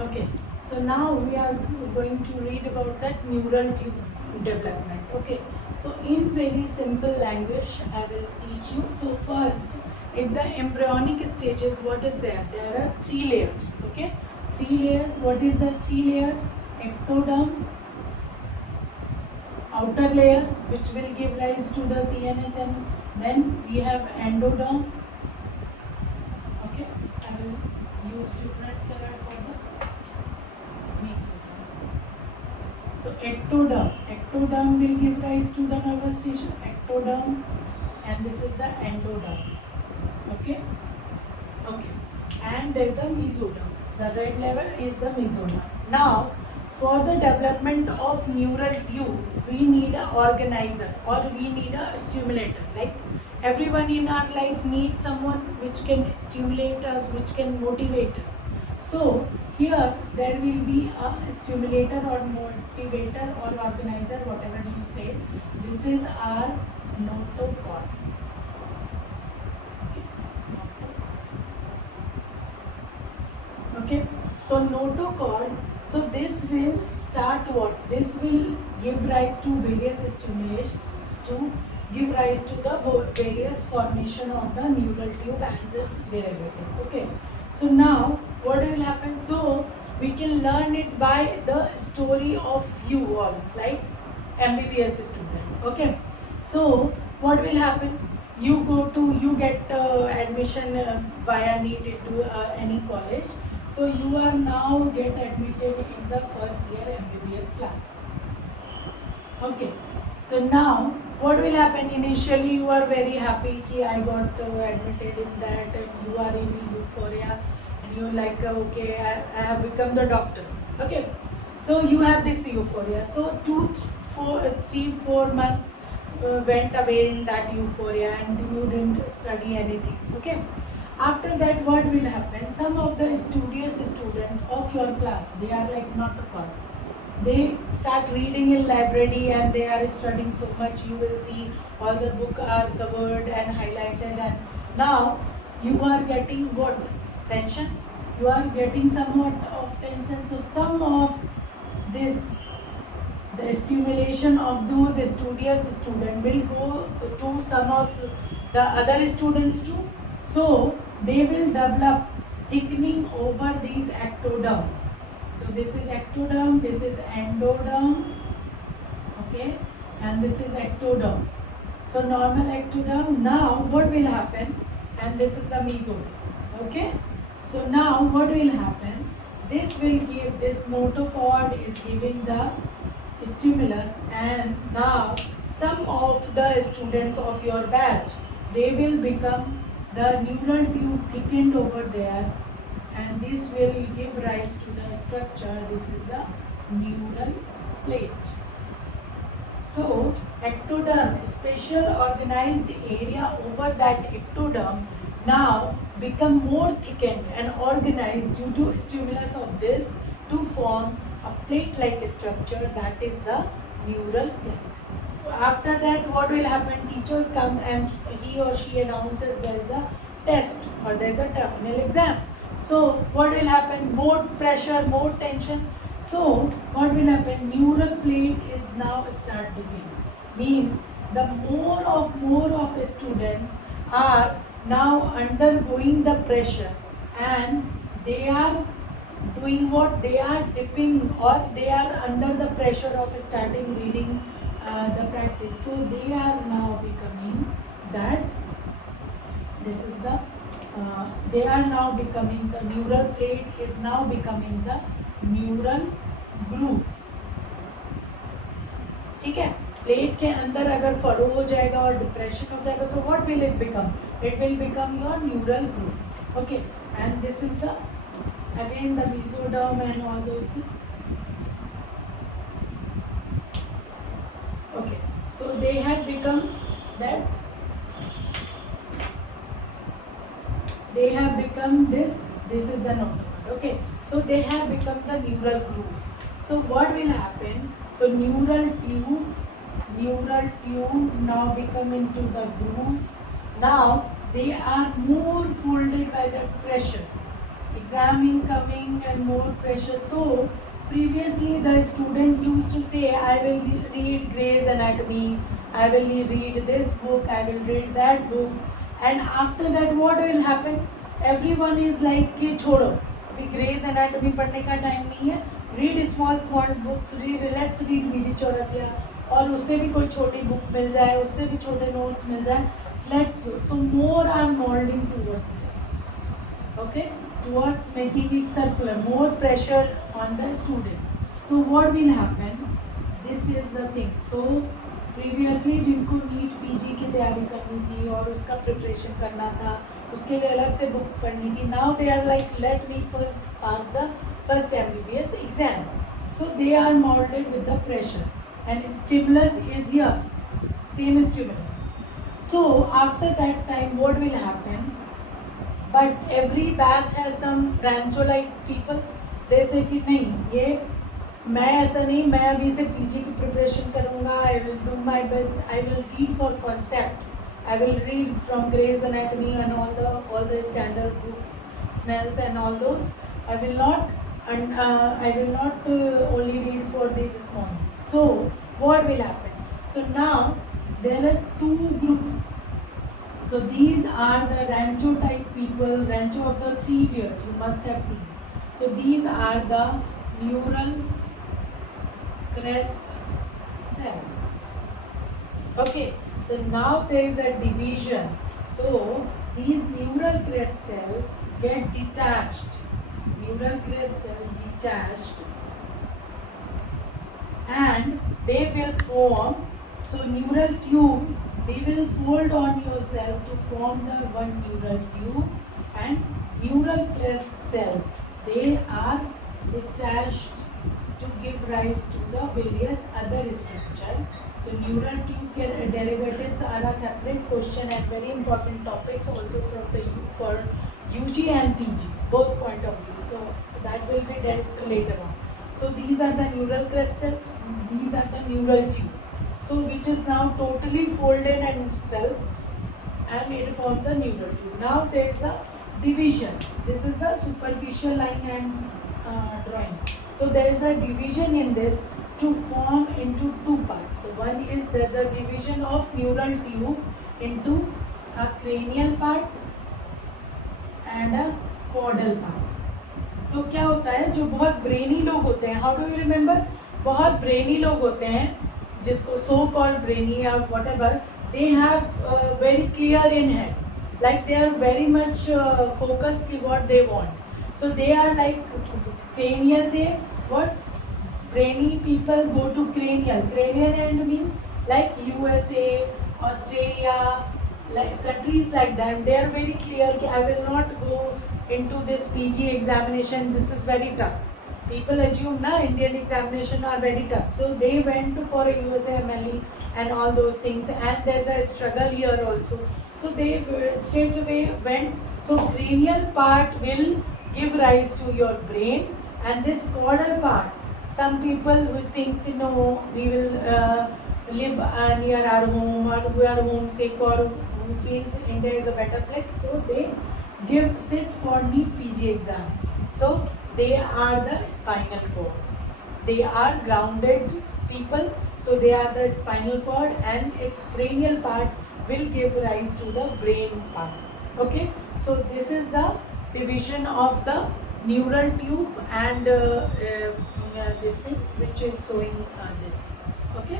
Okay, so now we are going to read about that neural tube development. Okay, so in very simple language, I will teach you. So first, in the embryonic stages, what is there? There are three layers. Okay, three layers. What is the three layer? Ectoderm, outer layer, which will give rise to the CNS, and then we have endoderm. Okay, I will use different color for the mesoderm. So ectoderm will give rise to the nervous tissue, ectoderm, and this is the endoderm. Okay, okay, and there is a mesoderm. The red level is the mesoderm. Now, for the development of neural tube, we need an organizer or we need a stimulator. Like everyone in our life needs someone which can stimulate us, which can motivate us. So here there will be a stimulator or motivator or organizer, whatever you say. This is our notochord. Okay, so notochord. So this will start what? This will give rise to various stimulation to give rise to the various formation of the neural tube and this derivative. Okay, so now what will happen? So we can learn it by the story of you all, like MBBS student. Okay, so what will happen? You get admission via NEET into any college. So you are now get admitted in the first year MBBS class. Okay. So now what will happen? Initially you are very happy कि I got admitted in that, and you are in euphoria and you like okay, I have become the doctor. Okay. So you have this euphoria. So 3-4 months went away in that euphoria and you didn't study anything. Okay. After that, what will happen? Some of the studious students of your class, they are like not a part. They start reading in library and they are studying so much. You will see all the book are covered and highlighted, and now you are getting what? Tension. You are getting somewhat of tension. So some of this, the stimulation of those studious students will go to some of the other students too. So they will develop thickening over these ectoderm. So this is ectoderm, this is endoderm, okay, and this is ectoderm. So normal ectoderm. Now what will happen? And this is the mesoderm, okay. So now what will happen? This will give, this notochord is giving the stimulus, and now some of the students of your batch, they will become the neural tube thickened over there, and this will give rise to the structure. This is the neural plate. So ectoderm, special organized area over that ectoderm, now become more thickened and organized due to stimulus of this to form a plate-like structure, that is the neural plate. After that, what will happen? Teachers come and he or she announces there is a test or there is a terminal exam. So what will happen? More pressure, more tension. So what will happen? Neural plate is now start digging. Means the more of students are now undergoing the pressure, and they are doing what? They are dipping, or they are under the pressure of starting reading the practice. So they are now becoming that, this is the they are now becoming, the neural plate is now becoming the neural groove. ठीक है, plate के अंदर अगर furrow हो जाएगा और depression हो जाएगा तो what will it become? It will become your neural groove. Okay, and this is the again the mesoderm and all those things. Okay, so they had become that, they have become this is the notochord. Okay, so they have become the neural groove. So what will happen? So neural tube now become into the groove. Now they are more folded by the pressure. exam incoming and more pressure. So previously the student used to say, I will read Grey's Anatomy, I will read this book, I will read that book, and after that what will happen? Everyone is like कि छोड़ो, अभी Grey's Anatomy पढ़ने का time नहीं है, read small books, let's read BD Chaurasia, और उससे भी कोई छोटी बुक मिल जाए, उससे भी छोटे नोट्स मिल जाए. So more are molding towards this, okay, towards making it circular, more pressure on the students. So what will happen? This is the thing. So previously जिनको नीट पीजी की तैयारी करनी थी और उसका प्रिपरेशन करना था, उसके लिए अलग से बुक पढ़नी थी. Now they are like, let me first pass the first MBBS exam. So they are molded with the pressure, and stimulus is here, same stimulus. So after that time, what will happen? But every batch has some rancho-like people. They say कि नहीं, ये मैं ऐसा नहीं, मैं अभी से PG की प्रिपरेशन करूँगा. I will do my best. I will read for concept. I will read from Grey's Anatomy and all the standard books, Snell's and all those. I will not only read for these small. So what will happen? So now there are two groups. So these are the rancho type people, rancho of the 3 years, you must have seen. So these are the neural crest cell. Okay, so now there is a division. So these neural crest cell get detached. Neural crest cell detached, and they will form, so neural tube, they will fold on yourself to form the one neural tube, and neural crest cell, they are detached to give rise to the various other structure. So neural tube derivatives are a separate question and very important topics also for UG and PG, both point of view. So that will be dealt later on. So these are the neural crest cells, these are the neural tube. So which is now totally folded in itself, and it forms the neural tube. Now there is a division. This is the superficial line and drawing. So there is a division in this to form into two parts. So one is the division of neural tube into a cranial part and a caudal part. तो क्या होता है, जो बहुत brainy लोग होते हैं, how do you remember, बहुत ब्रेनी लोग होते हैं, जिसको सो कॉल्ड ब्रेनी या what ever, they have very clear in head, like they are very much focused on what they want. So they are like cranial say what, brainy people go to cranial end means like USA, Australia, like countries like that. They are very clear कि I will not go into this PG examination, this is very tough. People assume na Indian examination are very tough, so they went for a USA MLE and all those things, and there's a struggle here also. So they straight away went. So cranial part will give rise to your brain, and this caudal part, some people will think no, we will live near our home, or who are homesick, or who feels India is a better place, so they sit for NEET PG exam. So they are the spinal cord, they are grounded people, so they are the spinal cord, and its cranial part will give rise to the brain part. Okay, so this is the division of the neural tube and this thing which is showing this thing. Okay.